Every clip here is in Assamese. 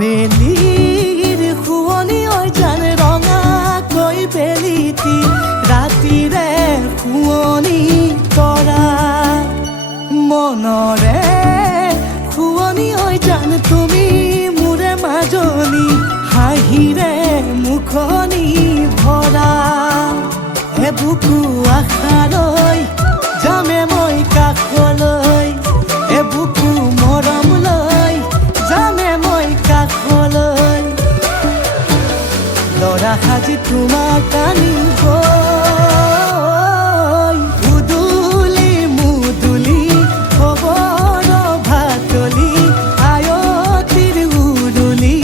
বেলিৰ শুৱনি ঐ জান ৰঙাকৈ বেলিটি ৰাতিৰে শুৱনি তৰা মনৰে শুৱনি ঐ জান তুমি মোৰে মাজনী হাঁহিৰে মুখনি ভৰা বুকু আশালৈ যামে মই কাষলৈ বুকু মৰম লৈ যামে মই কাষলৈ লৰা সাজি তোমাক আনিব উদুলি মুদুলি খবৰ ভাতলি আয়তিৰ উৰুলি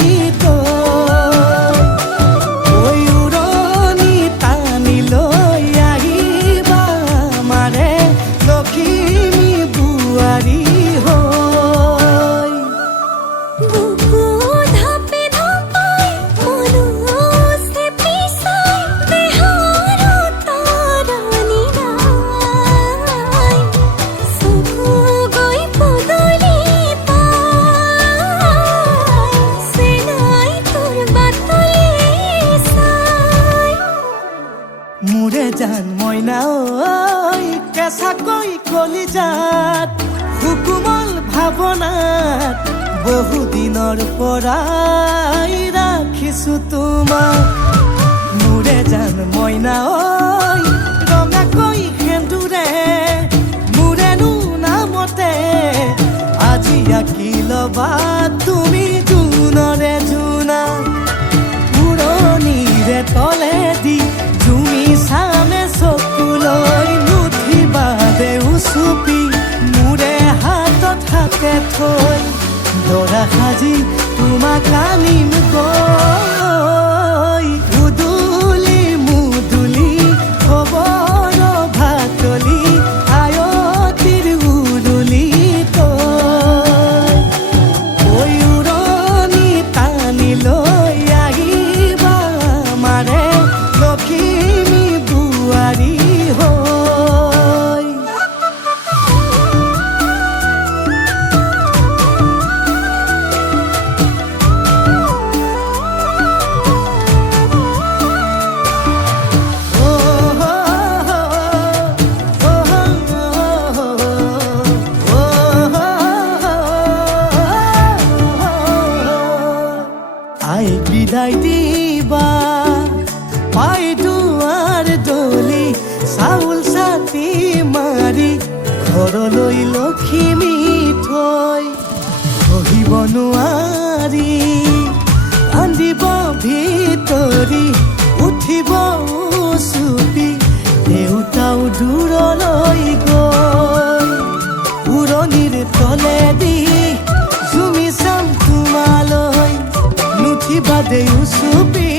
মোৰে জান মইনা ঐ কেঁচাকৈ কলিজাত সুকুমল ভাৱনাত বহুদিনৰ পৰাই ৰাখিছো তোমাক মোৰে জান মইনা ঐ ৰঙাকৈ সেন্দুৰে মোৰেনো নামতে আজি আঁকি ল'বা তুমি জোনৰে জোনা উৰণিৰে তলেদি তুমি চামে চকুলৈ নুঠিবা দেউ চুপি মোৰে হাতত হাতে থৈ দৰা সাজি তোমাক আনিম গৈ উদুলি মুদুলি খবৰ ভাতলি আয়তিৰ উৰুলি তই উৰণি টানি লৈ আহিবা মাৰে লখিমী বুৱাৰী হৈ আই বিদায় দিবা পাই দুৱাৰ দলি চাউল চাতি মাৰি ঘৰলৈ লখিমী থৈ সহিব নোৱাৰি কান্দিব ভিতৰি উঠিব চুপি দেউতাও দূৰলৈ গৈ উৰণিৰ তলেদি জুমি চাম তোমালৈ নুঠিবা দেউ চুপি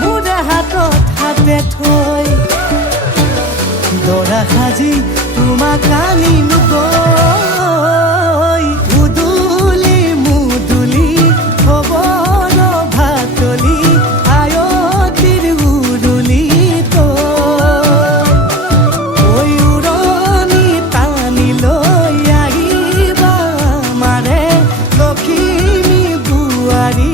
মোৰে হাতত হাতে থৈ দৰা সাজি তোমাক আনিম গৈ উদুলি মুদুলি খবৰ ভাতলি আয়তিৰ উৰুলি তই উৰণি টানি লৈ আহিবা মাৰে লখিমী বুৱাৰী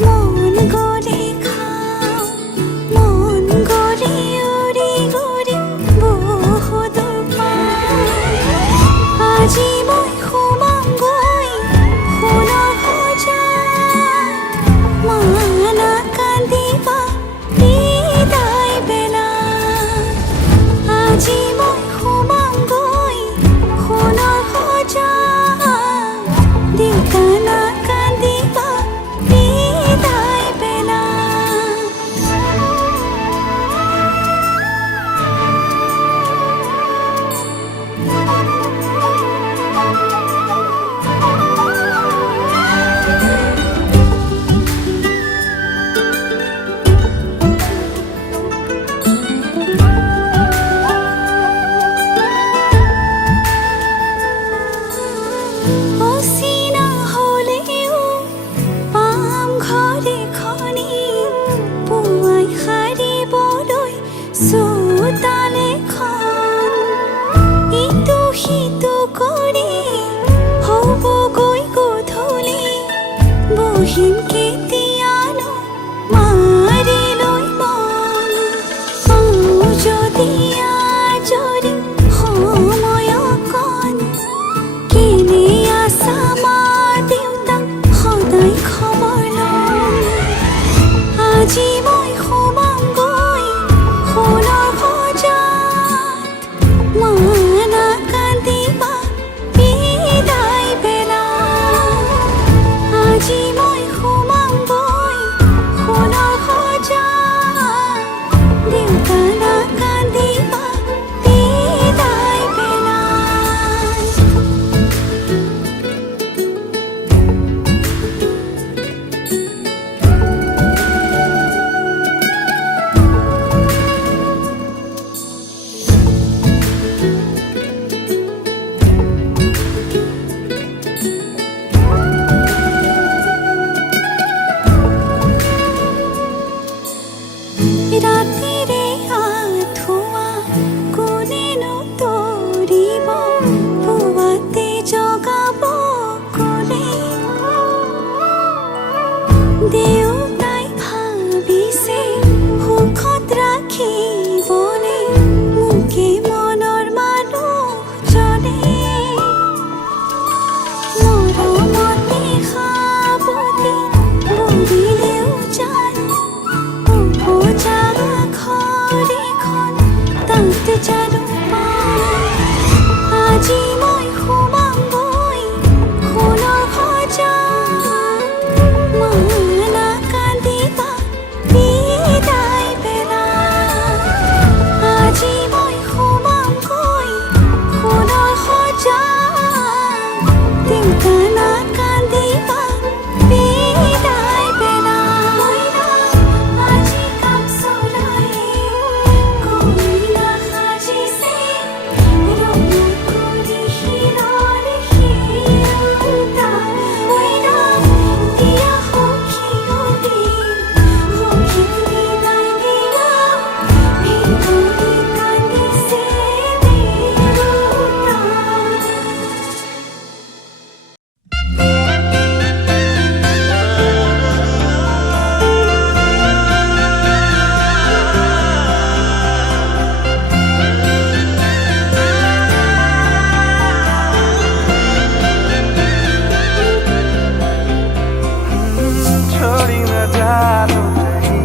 মন গলে মাৰিলৈ মন পাওঁ যদি আজৰি সময়কণ কেনে আছা মা দেউতাক সদায় খবৰ লওঁ আজি মই সোমামগৈ সোণৰ সজাত মা নাকান্দিবা বিদায় বেলা আজি মই সোমামগৈ সোণৰ সজাত দেউতা নাকান্দিবা বিদায় বেলা ৰাতিৰে আঁঠুৱা কোনেনো তৰিব পুৱাতে জগাব কোনে দেউতাই ভাবিছে সুখত ৰাখিবনে মোকে মনৰ মানুহজনে মৰমতে সাৱটি বুলিলেও জান উপজা ঘৰখন তাত জানো আজি মই সোমামগৈ সোণৰ সজাত মা নাকান্দিবা বিদায় বেলা আজি মই সোমামগৈ সোণৰ সজাত দেউতা নাকান্দিবা বিদায় বেলা আজি কাম চলায়ে কইনা সাজিছে ৰঙা কৰি শিৰৰে শিৰোতা দিয়া সখীয়তে সখীক বিদায় দিয়া ভিতৰি কান্দিছে দেউতা छोड़ी न जानो कहीं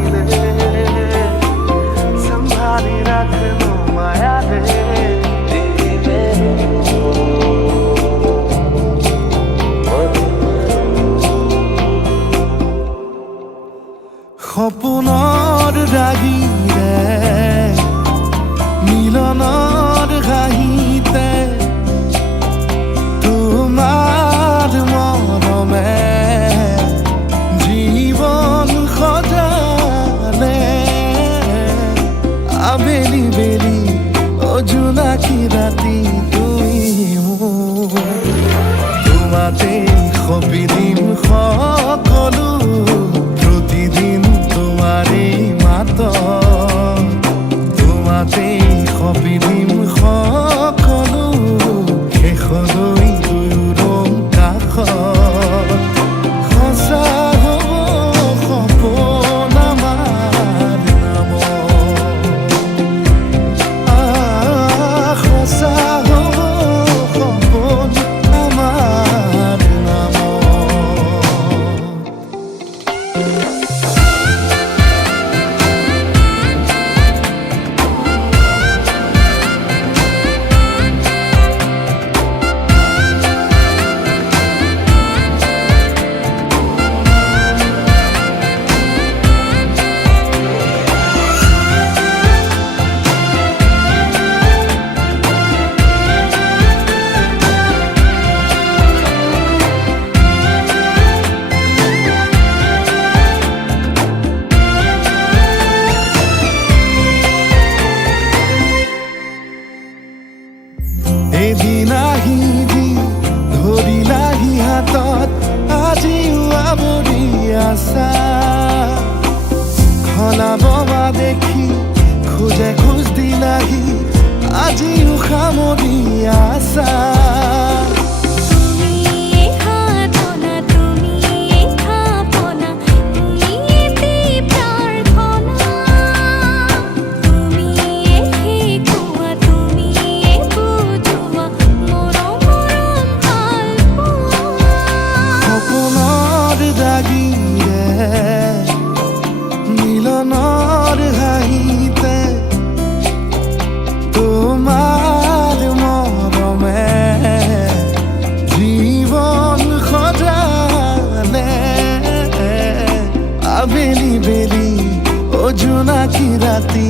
संभाली रख लो माया दे সপোনৰ ৰাগীৰে মিলনৰ ঘাঁহিতে তোমাৰ মৰমে জীৱন সজালে আবেলি বেলি অজোনাকী ৰাতি তুমি মোৰ তোমাতেই সপিদিম সকলো প্ৰতিদিন তোমাৰেই মাত তোমাতেই সপিদিম সকলো শেষলৈ দুয়োৰং কাষত সঁচা হ'ব সপোন আমাৰ নামত সঁচা হ'ব সপোন আমাৰ এদিন আহিবি ধৰিলাহি হাতত আজিও আৱৰি আছা খলাব বা দেখি খোজে খোজ দিলাহি আজিও সামৰি আছা তুমি বেলি বেলি ও জোনাকি ৰাতি